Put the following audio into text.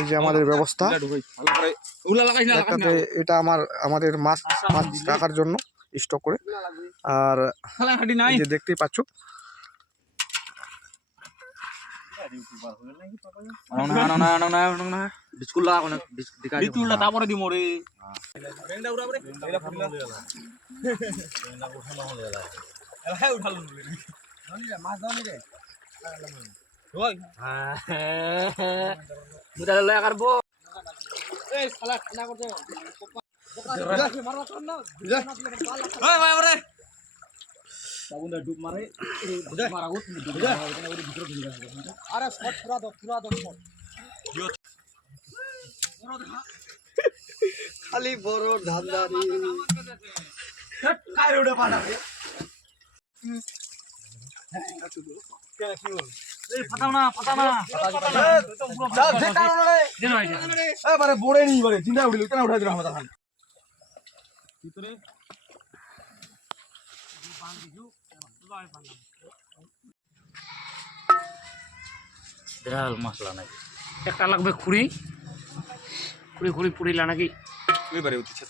এই যে আমাদের ব্যবস্থা, এটা আমাদের মাছ রাখার জন্য স্টক করে। আর এই যে দেখতেই পাচ্ছ ডুব মারে খালি বড় ধান্দারি বড়ে নি চিন্তা উঠিল কেন উঠাই দিল আমার ভিতরে বিরাল মশলা নাকি একটা লাগবে খুঁড়ি পুড়িলা নাকি এবারে উঠছে